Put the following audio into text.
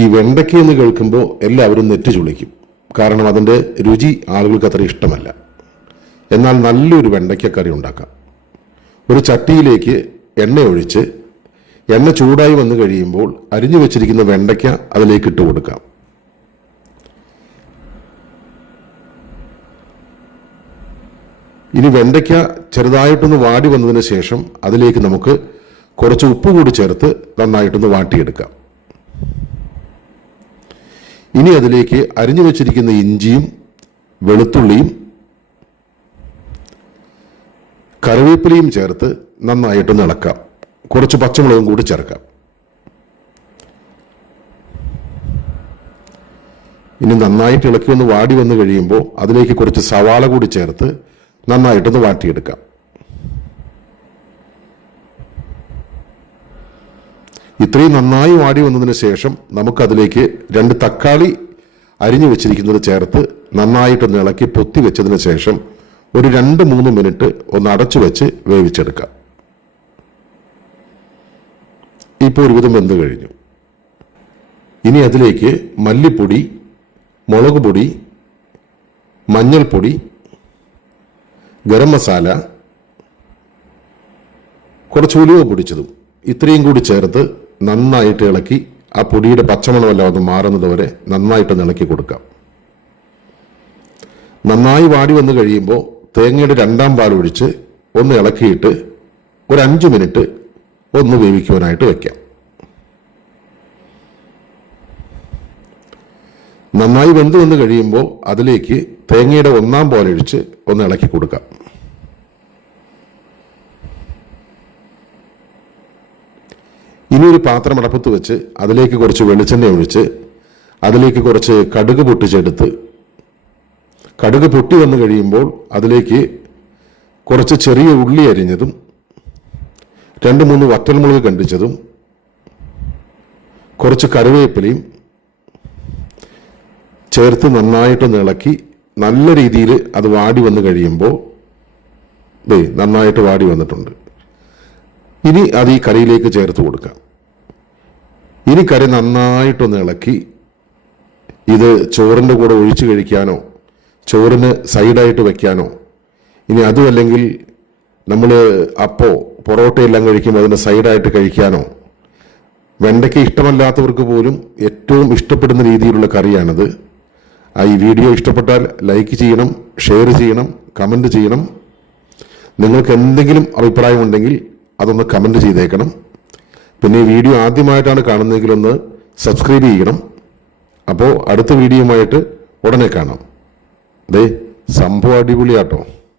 ഈ വെണ്ടയ്ക്ക എന്ന് കേൾക്കുമ്പോൾ എല്ലാവരും നെറ്റ് ചുളിക്കും. കാരണം അതിൻ്റെ രുചി ആളുകൾക്ക് അത്ര ഇഷ്ടമല്ല. എന്നാൽ നല്ലൊരു വെണ്ടയ്ക്കക്കറി ഉണ്ടാക്കാം. ഒരു ചട്ടിയിലേക്ക് എണ്ണ ഒഴിച്ച് എണ്ണ ചൂടായി വന്നു കഴിയുമ്പോൾ അരിഞ്ഞു വെച്ചിരിക്കുന്ന വെണ്ടയ്ക്ക അതിലേക്ക് ഇട്ട് കൊടുക്കാം. ഇനി വെണ്ടയ്ക്ക ചെറുതായിട്ടൊന്ന് വാടി വന്നതിന് ശേഷം അതിലേക്ക് നമുക്ക് കുറച്ച് ഉപ്പ് കൂടി ചേർത്ത് നന്നായിട്ടൊന്ന് വാട്ടിയെടുക്കാം. ഇനി അതിലേക്ക് അരിഞ്ഞു വെച്ചിരിക്കുന്ന ഇഞ്ചിയും വെളുത്തുള്ളിയും കറിവേപ്പിലയും ചേർത്ത് നന്നായിട്ടൊന്ന് ഇളക്കാം. കുറച്ച് പച്ചമുളകും കൂടി ചേർക്കാം. ഇനി നന്നായിട്ട് ഇളക്കി ഒന്ന് വാടി വന്നു കഴിയുമ്പോൾ അതിലേക്ക് കുറച്ച് സവാള കൂടി ചേർത്ത് നന്നായിട്ടൊന്ന് വാട്ടിയെടുക്കാം. ഇത്രയും നന്നായി വാടി വന്നതിന് ശേഷം നമുക്കതിലേക്ക് 2 തക്കാളി അരിഞ്ഞു വെച്ചിരിക്കുന്നത് ചേർത്ത് നന്നായിട്ടൊന്ന് ഇളക്കി പൊത്തി വെച്ചതിന് ശേഷം ഒരു 2-3 മിനിറ്റ് ഒന്ന് അടച്ചു വെച്ച് വേവിച്ചെടുക്കാം. ഇപ്പോൾ ഒരുവിധം വെന്ത് കഴിഞ്ഞു. ഇനി അതിലേക്ക് മല്ലിപ്പൊടി, മുളക് പൊടി, മഞ്ഞൾപ്പൊടി, ഗരം മസാല, കുറച്ച് ഉലുവ പൊടിച്ചതും ഇത്രയും കൂടി ചേർത്ത് നന്നായിട്ട് ഇളക്കി ആ പൊടിയുടെ പച്ചമണമല്ലാതെ മാറുന്നത് വരെ നന്നായിട്ട് ഇളക്കി കൊടുക്കാം. നന്നായി വാടി വന്നു കഴിയുമ്പോൾ തേങ്ങയുടെ 2ാം പാൽ ഒഴിച്ച് ഒന്ന് ഇളക്കിയിട്ട് ഒരു 5 മിനിറ്റ് ഒന്ന് വേവിക്കുവാനായിട്ട് വയ്ക്കാം. നന്നായി വെന്ത് വന്ന് കഴിയുമ്പോൾ അതിലേക്ക് തേങ്ങയുടെ 1ാം പാൽ ഒഴിച്ച് ഒന്ന് ഇളക്കി കൊടുക്കാം. ഇനി ഒരു പാത്രം അടപ്പത്ത് വെച്ച് അതിലേക്ക് കുറച്ച് വെളിച്ചെണ്ണ ഒഴിച്ച് അതിലേക്ക് കുറച്ച് കടുക് പൊട്ടിച്ചെടുത്ത് കടുക് പൊട്ടി വന്നു കഴിയുമ്പോൾ അതിലേക്ക് കുറച്ച് ചെറിയ ഉള്ളി അരിഞ്ഞതും 2-3 വറ്റൽമുളക് കണ്ടിച്ചതും കുറച്ച് കറിവേപ്പിലയും ചേർത്ത് നന്നായിട്ടൊന്ന് ഇളക്കി നല്ല രീതിയിൽ അത് വാടി വന്നു കഴിയുമ്പോൾ നന്നായിട്ട് വാടി വന്നിട്ടുണ്ട്. ഇനി അത് ഈ കറിയിലേക്ക് ചേർത്ത് കൊടുക്കാം. ഇനി കറി നന്നായിട്ടൊന്ന് ഇളക്കി ഇത് ചോറിൻ്റെ കൂടെ ഒഴിച്ച് കഴിക്കാനോ ചോറിന് സൈഡായിട്ട് വെക്കാനോ ഇനി അതുമല്ലെങ്കിൽ നമ്മൾ പൊറോട്ടയെല്ലാം കഴിക്കുമ്പോൾ അതിന് സൈഡായിട്ട് കഴിക്കാനോ വെണ്ടയ്ക്ക ഇഷ്ടമല്ലാത്തവർക്ക് പോലും ഏറ്റവും ഇഷ്ടപ്പെടുന്ന രീതിയിലുള്ള കറിയാണിത്. ഈ വീഡിയോ ഇഷ്ടപ്പെട്ടാൽ ലൈക്ക് ചെയ്യണം, ഷെയർ ചെയ്യണം, കമൻറ്റ് ചെയ്യണം. നിങ്ങൾക്ക് എന്തെങ്കിലും അഭിപ്രായമുണ്ടെങ്കിൽ അതൊന്ന് കമൻറ്റ് ചെയ്തേക്കണം. പിന്നെ ഈ വീഡിയോ ആദ്യമായിട്ടാണ് കാണുന്നതെങ്കിൽ ഒന്ന് സബ്സ്ക്രൈബ് ചെയ്യണം. അപ്പോൾ അടുത്ത വീഡിയോയുമായിട്ട് ഉടനെ കാണാം. സംഭവം അടിപൊളിയാട്ടോ.